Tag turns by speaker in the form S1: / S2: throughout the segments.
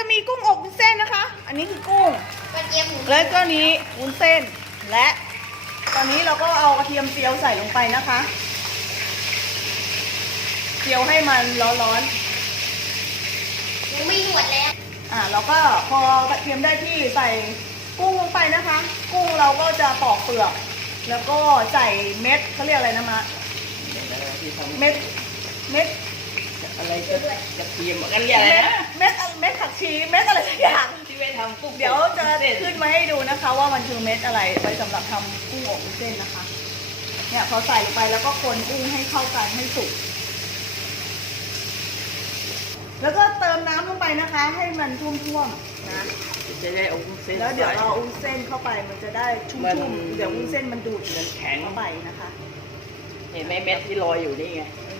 S1: จะมีกุ้งอบวุ้นเส้นนะคะ อันนี้คือกุ้ง
S2: กระเทียมหมู
S1: แล้วก็นี้วุ้นเส้น และ ตอนนี้เราก็เอากระเทียมเจียวใส่ลงไปนะคะ เจียวให้มันร้อน
S2: หมูไม่หนวดแล้ว
S1: ๆ อ่าแล้วก็พอกระเทียมได้ที่ใส่กุ้งลงไปนะคะ กุ้งเราก็จะปอกเปลือก แล้วก็ใส่เม็ดเขาเรียกอะไรนะมะ
S3: ที่ทำ
S1: เม็ด เม็ด
S3: อะไรกระกระเทียมกันเรียกอะไร
S1: เม็ด
S3: นะ
S1: เม็ดเม็ด ผักชีเม็ดอะไรสักอย่าง
S3: ที่ไปทำกุ้ง
S1: เดี๋ยวจะ
S3: เส้น
S1: ขึ้นมาให้ดูนะคะ ว่ามันคือเม็ดอะไรไว้สำหรับทำกุ้งอบวุ้นเส้นนะคะ เนี่ยพอใส่ลงไปแล้วก็คนกุ้งให้เข้ากันให้สุก แล้วก็เติมน้ำลงไปนะคะ ให้มันท่วมๆนะ
S3: จะได้เอาวุ้นเส้น
S1: แล้วเดี๋ยวเรา
S3: ใส่
S1: เอาวุ้นเส้นเข้าไปมันจะได้ชุ่
S3: มัน
S1: มๆเดี๋ยววุ้นเส้นมันดูด
S3: มันแข็ง
S1: เข้าไปนะคะ
S3: เห็นไหมเม็ดที่ลอยอยู่นี่ไง
S1: เออเ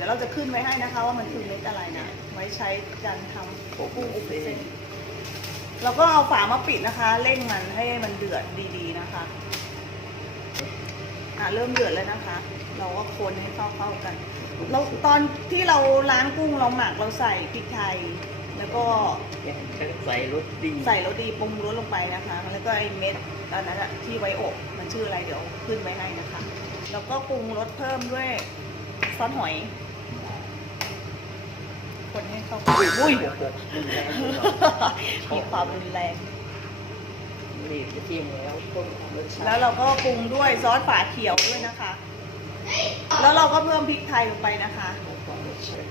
S1: ดี๋ยวเราจะขึ้นไว้ให้นะคะ ว่ามันคือเม็ดอะไรนะ ไว้ใช้การทำกุ้งอบวุ้นเส้นเราก็เอาฝามาปิดนะคะ เร่งมันให้มันเดือดดีๆนะคะ อะเริ่มเดือดแล้วนะคะ เราก็คนให้เข้าเข้าๆกัน เราตอนที่เราล้างกุ้งเราหมักเราใส่พริกไทย แล้วก็
S3: ใส่รสดี
S1: ใส่รสดีปรุงรสลงไปนะคะ แล้วก็ไอ้เม็ดตอนนั้นอะที่ไว้อบมันชื่ออะไรเดี๋ยวขึ้นไว้ให้นะคะ แล้วก็ปรุงรสเพิ่มด้วยซอสหอย คนให้เข้ากัน
S3: อุ้ย
S1: มีความรุนแรง
S3: นี่กระทียมแล้วต้มรสชาติ
S1: แล้วเราก็ปรุงด้วยซอสฝาเขียวด้วยนะคะ แล้วเราก็เพิ่มพริกไทยลงไปนะคะ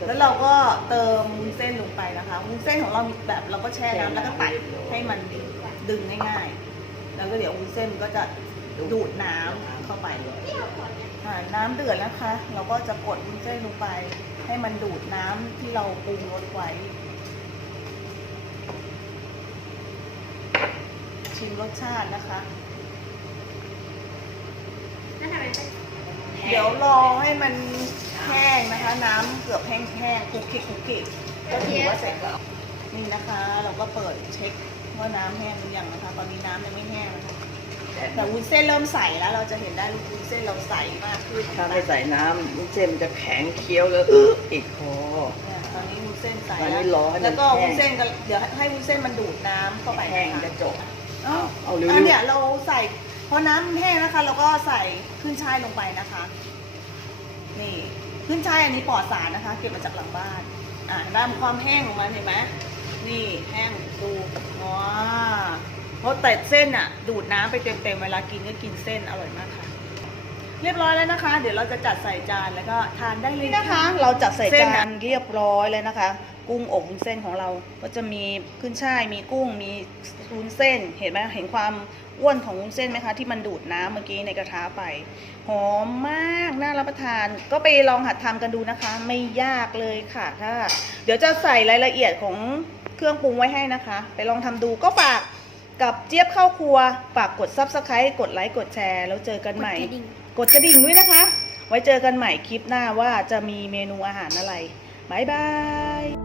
S1: แล้วเราก็เติมวุ้นเส้นลงไปนะคะวุ้นเส้นของเราแบบเราก็แช่น้ำแล้วก็ตัดให้มันดึงง่ายๆ แล้วก็เดี๋ยววุ้นเส้นก็จะ ดูดน้ำเข้าไปอ่าน้ำเดือดนะคะ เราก็จะกดวุ้นเส้นลงไป ให้มันดูดน้ำที่เราปรุงรสไว้ ชิมรสชาตินะคะ
S2: นั่นทำไมเป็น
S1: เดี๋ยวรอให้มันแห้งนะคะ น้ำเกือบแห้งแห้งๆคลุกคลิกคลุกคลิกก็ถือว่าเสร็จแล้วนี่นะคะ เราก็เปิดเช็คว่าน้ำแห้งหรือยังนะคะ ตอนนี้น้ำยังไม่แห้งนะคะ แต่วุ้นเส้นเริ่มใสแล้ว เราจะเห็นได้ลูกวุ้นเส้นเราใสมากขึ้น
S3: ถ้าไม่ใส่น้ำวุ้นเส้นมันจะแข็งเคี้ยวแล้วอื้อติดคอ
S1: เนี่ยตอนนี้วุ้นเส้นใส
S3: ตอนนี้
S1: แล้ว
S3: รอให้มัน
S1: แล้วก็
S3: แห้ง
S1: วุ้นเส้นก็เดี๋ยวให้วุ้นเส้นมันดูดน้ำเข้าไป
S3: แห้ง
S1: นะคะ
S3: จะจบ
S1: เอ้า
S3: เอาเร็วๆ
S1: อันเนี่ยเราใส่พอน้ำแห้งนะคะเราก็ใส่ขึ้นช่ายลงไปนะคะ นี่ขึ้นช่ายอันนี้ปลอดสารนะคะ เก็บมาจากหลังบ้าน อ่าด้านความแห้งของมันเห็นไหมนี่แห้งดูว้า เพราะแต่เส้นอะดูดน้ำไปเต็มๆเวลากินก็กินเส้นอร่อยมากค่ะ เรียบร้อยแล้วนะคะ เดี๋ยวเราจะจัดใส่จานแล้วก็ทานได้เลยนะคะ เราจัดใส่จานเรียบร้อยเลยนะคะ กุ้งอบวุ้นเส้นของเราก็จะมีขึ้นช่ายมีกุ้งมีวุ้นเส้น เห็นไหมเห็นความอ้วนของวุ้นเส้นไหมคะ ที่มันดูดน้ำเมื่อกี้ในกระทะไปหอมมากน่ารับประทาน ก็ไปลองหัดทำกันดูนะคะ ไม่ยากเลยค่ะถ้าเดี๋ยวจะใส่รายละเอียดของเครื่องปรุงไว้ให้นะคะ ไปลองทำดูก็ฝาก กับเจี๊ยบเข้าครัวฝากกด subscribe กดไลค์กดแชร์ แล้วเจอกันใหม่
S2: กระดิ่ง
S1: กดกระดิ่งด้วยนะคะ ไว้เจอกันใหม่คลิปหน้าว่าจะมีเมนูอาหารอะไรบ๊ายบาย